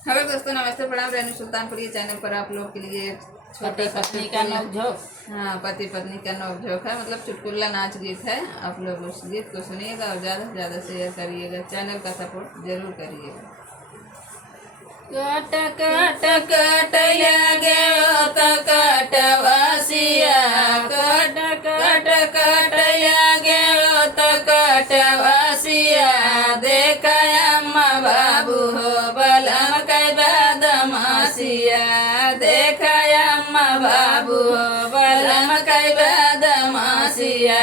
Hello दोस्तों, नमस्ते, प्रणाम। रेणु सुल्तानपुर ये चैनल पर आप लोग के लिए पति पत्नी का नोकझोंक। हाँ, पति पत्नी का नोकझोंक है, मतलब चुटकुला नाच गीत है। आप लोग उस गीत को सुनिएगा और ज़्यादा से ज़्यादा शेयर करिएगा। चैनल का सपोर्ट जरूर करिएगा। कट कट कट लगे तो कटवासिया, कट कट कट लगे तो कटवासिया। देखा अम्मा बाबू हो बलम कई बदमाशिया, देखा अम्मा बाबू हो बलम कई बदमाशिया।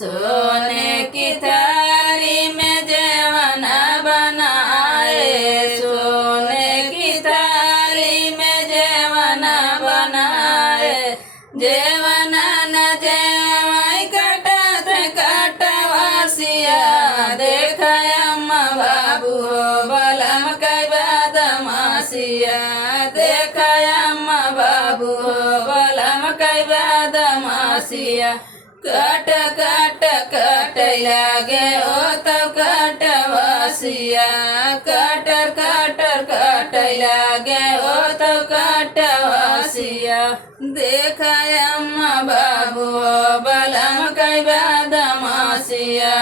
सोने की थाली में जेवना बनाए, सोने की थाली में जेवना बनाए। जेवना न जेवाई कटत कटवासिया, देखा अम्मा बाबू हो बलम कई बदमाशिया, देखा अम्मा बाबू हो बलम कई बदमाशिया। कट कट कट लगे ओ तब कटवासिया, कटर कटर कट लगे ओ तब कटवासिया। देखा अम्मा बाबू बलम कई बदमाशिया,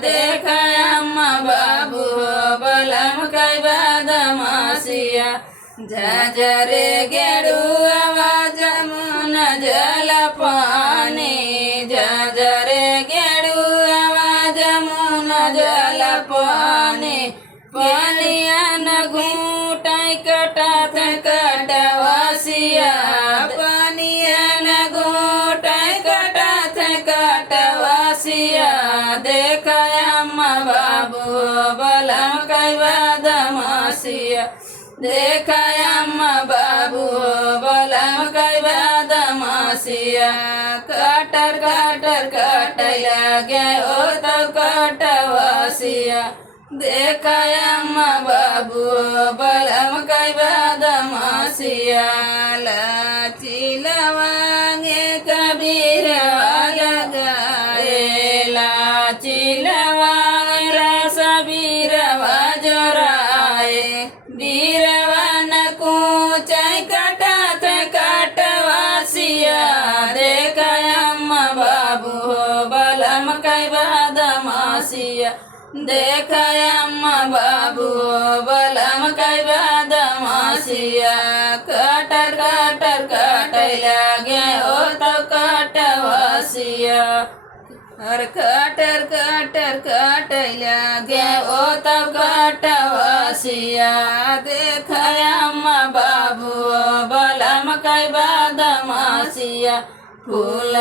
देखा अम्मा बाबू बलम कई बदमाशिया। झझरे गेरुआ जमुना जल पानी, झझरे गेरुआ जमुना जल पानी। पानिया न घूटाई कटत कटवासिया, पानिया न घूटाई कटत कटवासिया। देखा अम्मा बाबू बलम कई बदमाशिया, देखा अम्मा बाबू बलम कई बदमाशिया। कटर कटर कट लगे ओ तब कटवासिया, देखा अम्मा बाबू बलम कई बदमाशिया। लाची लवांगे कबीर लगाए, लाची लवांग रस बीरवा जोराए। बीरवन कूचाई कटत कटवासिया, देखा अम्मा बाबू बलम कई बदमाशिया, देखा अम्मा बाबू बलम कई बदमाशिया। कटर कटर कट लगे ओ तब कटवासिया, हर कटर कटर कट लगे ओ तब कटवासिया। देखा अम्मा बाबू बलम कई बदमाशिया। फूल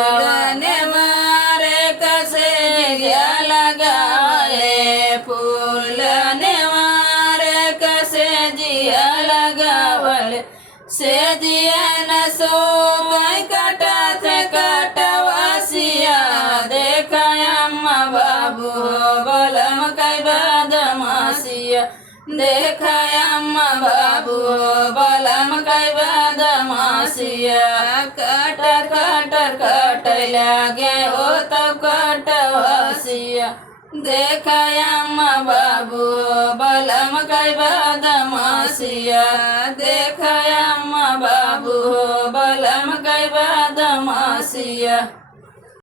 ने मारे कसे जिया लगाए, फूल ने मारे कसे जिया लगावल। से जिया न सो कटत कटवासिया, देखा अम्मा बाबू बलम कई बदमाशिया, देखा अम्मा बाबू बलम कई बदमाशिया। कटर कटर कट लगे ओ तब कटवासिया, देखा अम्मा बाबू बलम कई बदमाशिया, देखा अम्मा बाबू बलम कई बदमाशिया।